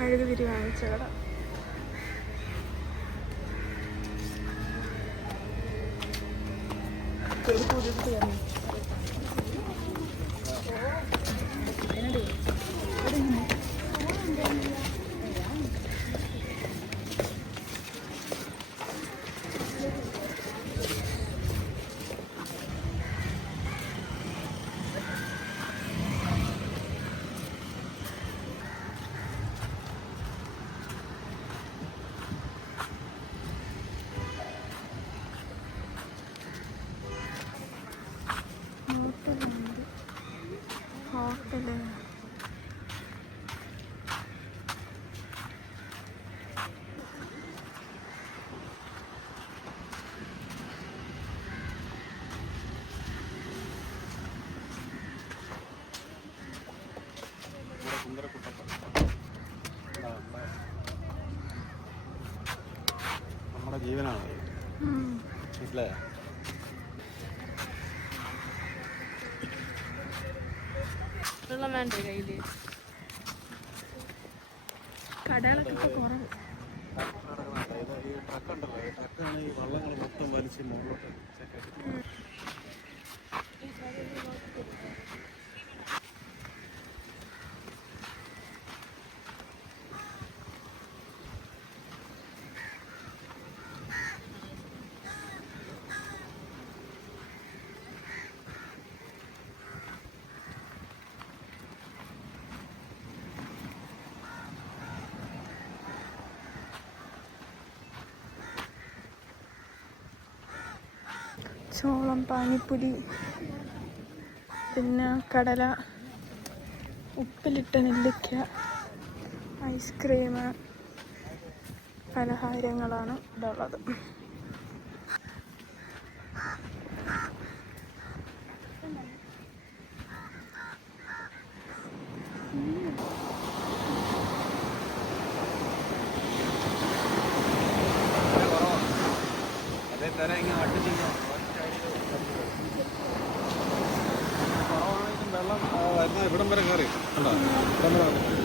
മെഴുകുതിരി വാങ്ങിച്ച കട ഹോട്ടലുണ്ട് ഹോട്ടൽ നമ്മുടെ ജീവനാണ്. മനസ്സിലായോ? വെള്ളം വേണ്ടേ കയ്യിൽ. കടകളൊക്കെ ഇപ്പൊ കുറവ്. ട്രക്കുണ്ടല്ലോ ട്രക്കാണ് ഈ വള്ളങ്ങൾ മൊത്തം വലിച്ച് മുകളിലോട്ട് ചോളം പാനിപ്പുരി പിന്നെ കടല ഉപ്പിലിട്ട നെല്ലിക്ക ഐസ്ക്രീം പലഹാരങ്ങളാണ് ഇവിടെ ഉള്ളത് അതേ തരം ഇങ്ങനെ അടുപ്പിച്ച് കുറവാണെങ്കിലും വെള്ളം ആ, വരുന്ന ഇവിടം വരെ കയറി കണ്ടോ ഇവിടം വരെ വന്നു.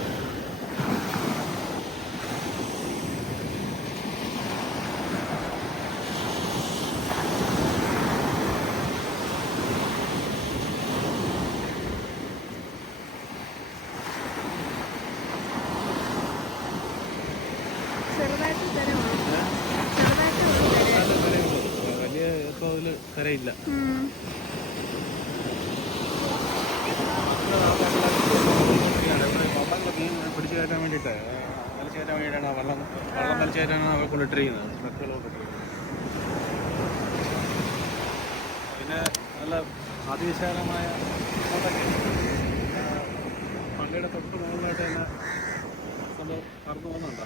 ചെറുതായിട്ട് തരമാണ് ചെറുതായിട്ട് ഉള്ളു തര. നല്ല കരയുള്ളൂ. വലിയ വള്ളങ്ങൾ മീൻ പിടിച്ചു കയറ്റാൻ വേണ്ടിയിട്ട് വലിച്ചു കയറ്റാൻ വേണ്ടിയിട്ടാണ് വെള്ളം വെള്ളം വലിച്ചു കയറ്റാനാണ് അവർ കൊണ്ടിട്ടിരിക്കുന്നത് പിന്നെ നല്ല അതിവിശാലമായ പള്ളിയുടെ തൊട്ട് മുകളിലായിട്ട് തന്നെ സംഭവം പോകുന്നുണ്ടോ?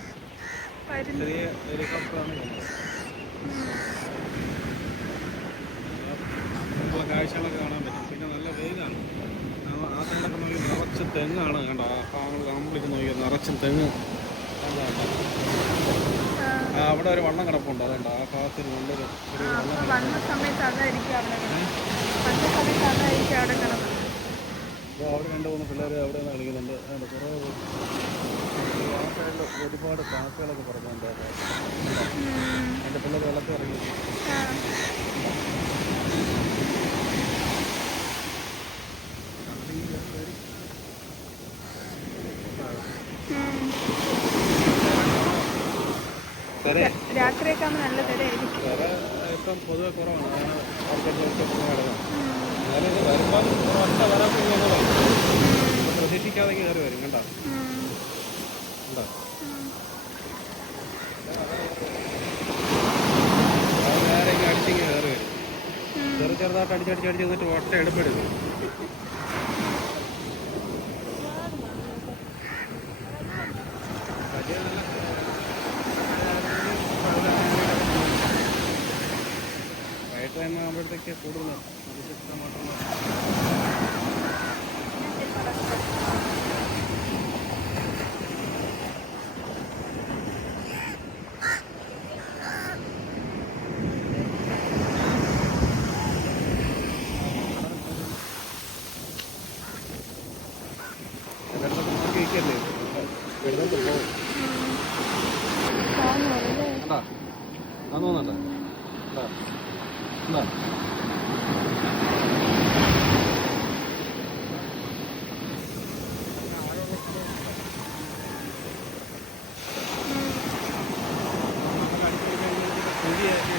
ചെറിയ ഹെലികോപ്റ്ററാണ് കാഴ്ചകളൊക്കെ കാണാൻ പറ്റും. പിന്നെ നല്ല വെയിലാണ്. ആ- സൈഡൊക്കെ നോക്കി നിറച്ച് തെങ്ങാണ് കണ്ടോ. ആ ഭാഗങ്ങൾ നമ്മളിക്ക് നോക്കി നിറച്ചും തെങ്ങ്. അവിടെ ഒരു വള്ളം കിടപ്പുണ്ട്. അതുകൊണ്ട് ആ ഭാഗത്തൊരു നല്ലൊരു അവിടെ രണ്ട് മൂന്ന് പിള്ളേർ അവിടെ നിന്ന് കളിക്കുന്നുണ്ട്. അതുകൊണ്ട് കുറേ ആ സൈഡിൽ ഒരുപാട് കാക്കകളൊക്കെ പറഞ്ഞുണ്ട് ഉം. എന്റെ പിള്ളേർ വെള്ളത്തിൽ ഇറങ്ങി. ആകുമ്പോൾ നല്ല ഇപ്പം പൊതുവെ കുറവാണ്. പ്രതീക്ഷിക്കാതെ കയറി വരും കണ്ടോ. കണ്ടോ? നേരെ അടിച്ചിങ്ങനെ കയറി വരും. ചെറു ചെറുതായിട്ട് അടിച്ചടിച്ചടിച്ച് എന്നിട്ട് ഒട്ട എടുപ്പെടുക്കും 여动 분, വെള്ളം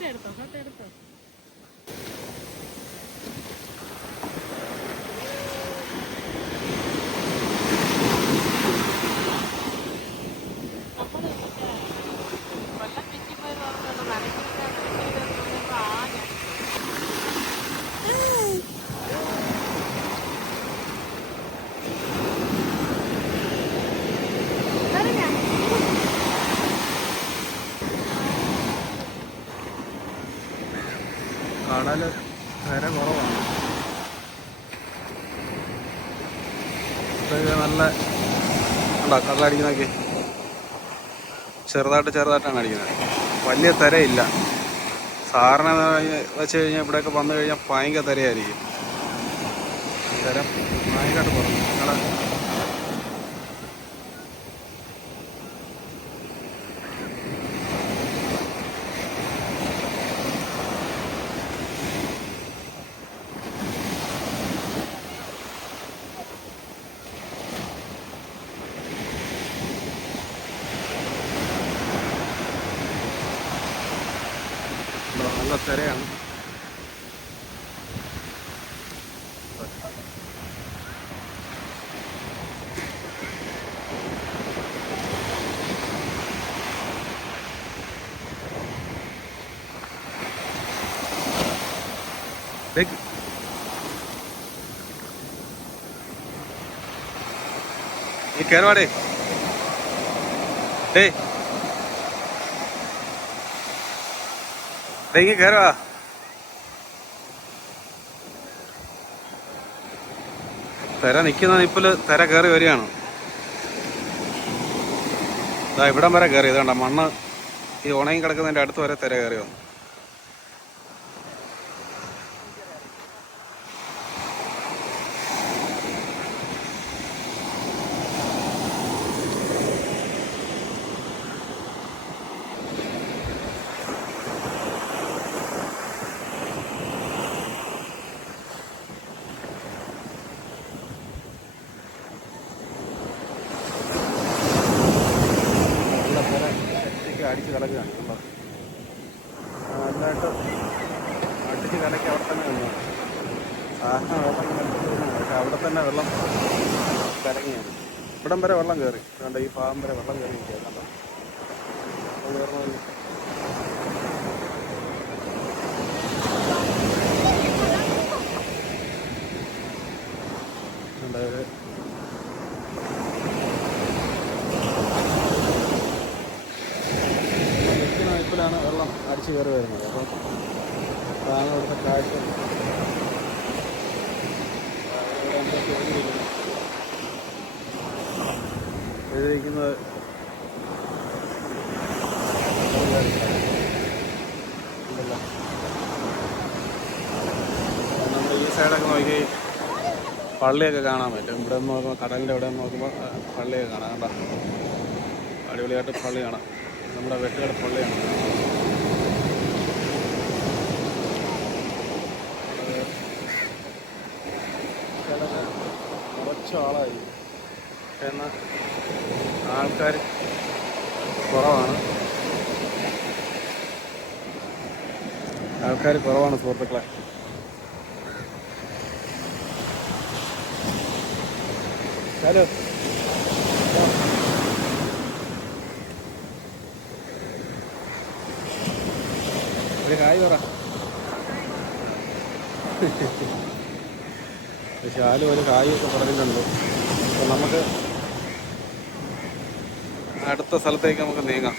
tertos, no. കടൽ വരെ കുറവാണ്. നല്ല ഉണ്ടോ കടലടിക്കുന്നൊക്കെ ചെറുതായിട്ട് ചെറുതായിട്ടാണ് അടിക്കുന്നത്. വലിയ തിരയില്ല. സാറിനെ വെച്ച് കഴിഞ്ഞാൽ ഇവിടെയൊക്കെ വന്നു കഴിഞ്ഞാൽ ഭയങ്കര തിരയായിരിക്കും. തരം ഭയങ്കരമായിട്ട് കുറഞ്ഞു. നിങ്ങളെ ഇവിടെ നല്ല തിരയാണ് Big. നീ കയറുവാടേ ഡേ ഡേ ഇങ്ങ് കയറുവാ തിര നിൽക്കുന്ന നിപ്പിൽ തിര കയറി വരികയാണ്. ഇതാ ഇവിടം വരെ കയറി. ഇതാണ്ട മണ്ണ് ഈ ഉണങ്ങി കിടക്കുന്നതിന്റെ അടുത്ത് വരെ തിര കയറി വന്നു നല്ല തിര ശക്തിക്ക് അടിച്ച് കലക്കുകയാണ് കണ്ടോ ആ, നല്ലതായിട്ട് അടിച്ച് കലക്കി അവിടെ തന്നെ നിന്നു സാധാരണ വെള്ളം കലക്കുന്നത് പക്ഷെ അവിടെ തന്നെ വെള്ളം കലങ്ങിയാണ്. ഇവിടം വരെ വെള്ളം കയറി കണ്ട ഈ ഭാഗം വരെ വെള്ളം കയറി കണ്ടോ? നിപ്പിലാണ് വെള്ളം അടിച്ചു കയറി വരുന്നത്. അപ്പം അതാണ് ഇവിടുത്തെ കാഴ്ച. എഴുതിയിരിക്കുന്നത് നമ്മൾ പള്ളിയൊക്കെ കാണാൻ പറ്റും. ഇവിടെ നോക്കുമ്പോൾ കടലിന്റെ ഇവിടെ നോക്കുമ്പോൾ പള്ളിയൊക്കെ കാണാം. കണ്ടോ? അടിപൊളിയായിട്ട് പള്ളി കാണാം. നമ്മുടെ വെട്ടുകട പള്ളിയാണ്. കുറച്ച് ആളായി. എന്നാൽ ആൾക്കാർ കുറവാണ്. ആൾക്കാർ കുറവാണ് സുഹൃത്തുക്കളെ. ഹലോ. ഒരു കായ് പറ. ശാലും ഒരു കായൊക്കെ പറഞ്ഞിട്ടുണ്ട്. അപ്പോൾ നമുക്ക് അടുത്ത സ്ഥലത്തേക്ക് നമുക്ക് നീങ്ങാം.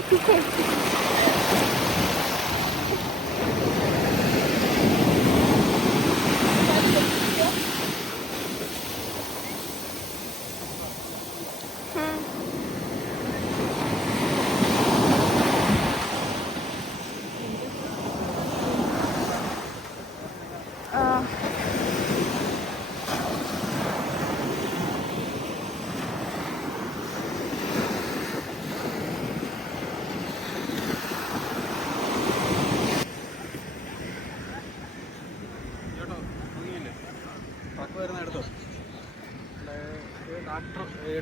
ആ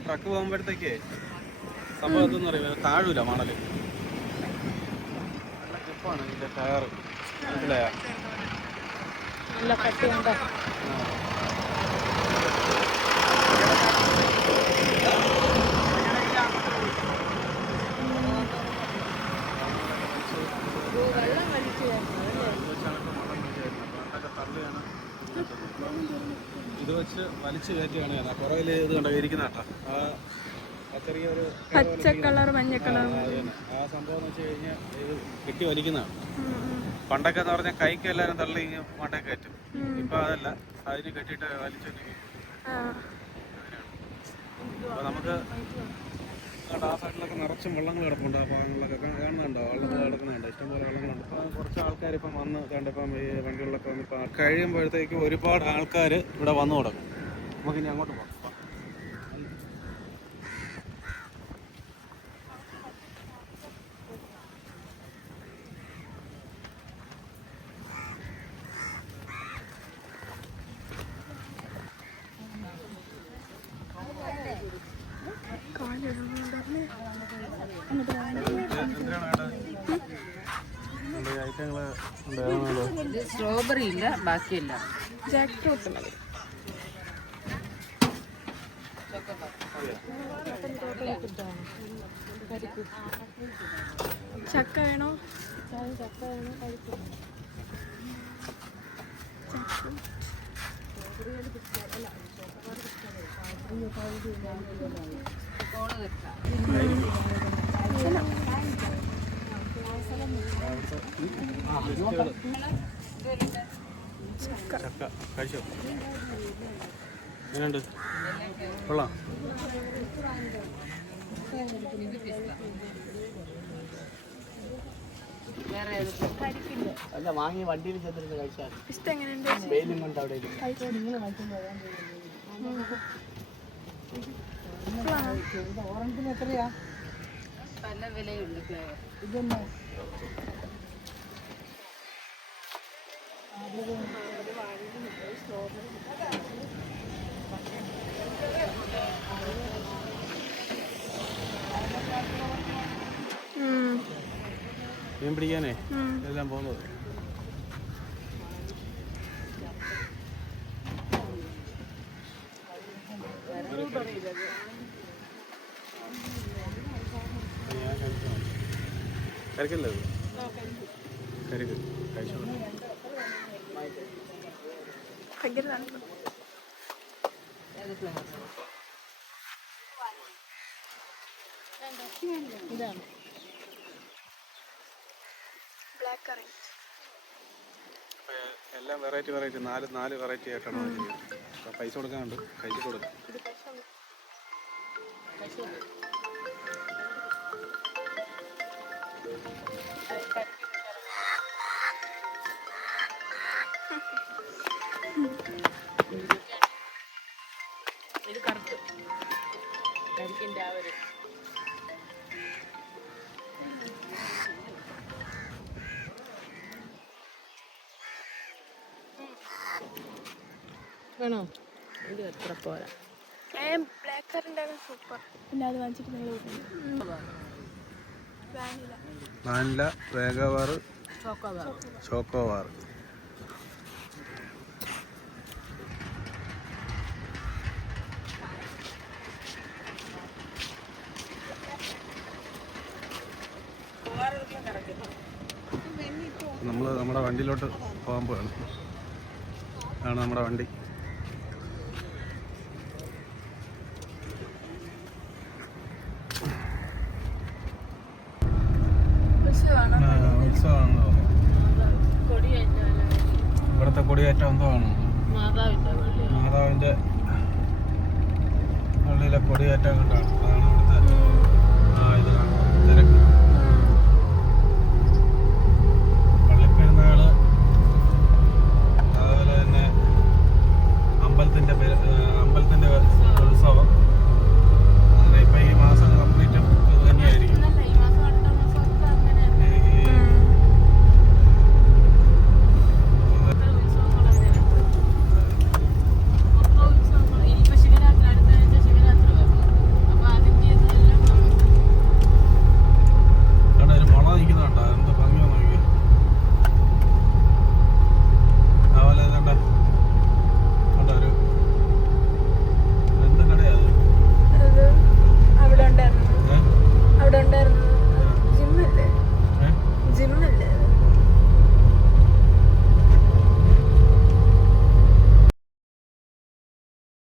ട്രക്ക് പോകുമ്പോഴത്തേക്കേ സംഭവം എന്തെന്ന് പറയുക താഴൂല മണൽ. നല്ല ഗ്രിപ്പാണ് ഇതിന്റെ ടയർ മനസ്സിലായ? നല്ല കട്ടിയുണ്ടോ ഇത് വെച്ച് വലിച്ചു കയറ്റുകയാണ് ഞാൻ. പുറകിൽ ഇത് കണ്ടോ? ഇരിക്കുന്ന കേട്ടോ ആ ആ ചെറിയൊരു പച്ച കളർ മഞ്ഞ കളർ. ആ, സംഭവം എന്ന് വെച്ച് കഴിഞ്ഞാൽ ഇത് കെട്ടി വലിക്കുന്നതാണ്. പണ്ടൊക്കെ എന്ന് പറഞ്ഞാൽ കൈക്ക് എല്ലാരും തള്ളി മണ്ടേ കയറ്റും. ഇപ്പൊ അതല്ല. അതിന് കെട്ടിട്ട് വലിച്ചു അപ്പൊ നമുക്ക് ആ സൈഡിലൊക്കെ നിറച്ചും വെള്ളങ്ങൾ കിടപ്പുണ്ട്. അപ്പോൾ അങ്ങനെയൊക്കെ കാണുന്നുണ്ടോ? വെള്ളം കിടക്കുന്നുണ്ട് ഇഷ്ടംപോലെ വെള്ളങ്ങളുണ്ട് അപ്പോൾ കുറച്ച് ആൾക്കാർ ഇപ്പം വന്ന് കണ്ടിപ്പം ഈ വണ്ടികളിലൊക്കെ വന്ന് കഴിയുമ്പോഴത്തേക്ക് ഒരുപാട് ആൾക്കാർ ഇവിടെ വന്നു തുടങ്ങും. നമുക്കിനി അങ്ങോട്ട് ഇത് സ്ട്രോബെറി ഇല്ല ബാക്കിയില്ല. ജാക്ക് ഫ്രൂട്ട് മതി. ചക്ക വേണോ? ചക്ക വേണോ ചക്ക കഴിച്ചോ എങ്ങനെയുണ്ട് കൊള്ളാം അല്ല വാങ്ങി വണ്ടിയിൽ ചെന്നിരുന്ന് കഴിച്ചാൽ ഇഷ്ടം എങ്ങനെയുണ്ട് വെയിലും കൊണ്ട് അവിടെ. ഓറഞ്ചിന് എത്രയാ പല വിലയുണ്ട് ഫ്ലേവർ ഇതൊന്ന് ഉം. മീൻ പിടിക്കാനേ. എല്ലാം പോകുന്നത് തണുപ്പ്. ഏത് ബ്ലാക്ക് കറന്റ് എല്ലാം വെറൈറ്റി വെറൈറ്റി നാല് നാല് വെറൈറ്റി ആയിട്ടാണ് പൈസ കൊടുക്കാനുണ്ട് കഴിച്ചു കൊടുക്കാം. ഇത് കറുത്ത് കരിക്കിന്റെ ആ ഒരു വേണോ? ഇത് എത്ര പോരാ? ബ്ലാക്ക് കറന്റ് ആണ് സൂപ്പർ പിന്നെ അത് വാങ്ങിച്ചിട്ട് നിങ്ങൾ വാനില വേഗവാറ് ചോക്കോവാർ നമ്മൾ നമ്മുടെ വണ്ടിയിലോട്ട് പോകാൻ പോവാണ്. ആണ് നമ്മുടെ വണ്ടി. കയറ്റം എന്തോ ആണ് മാതാവിന്റെ പള്ളിയിലെ കൊടിയേറ്റം കണ്ടാണ്. അതാണ് ഇവിടുത്തെ ആ അതുപോലെ തന്നെ അമ്പലത്തിന്റെ അമ്പലത്തിന്റെ ഉത്സവം.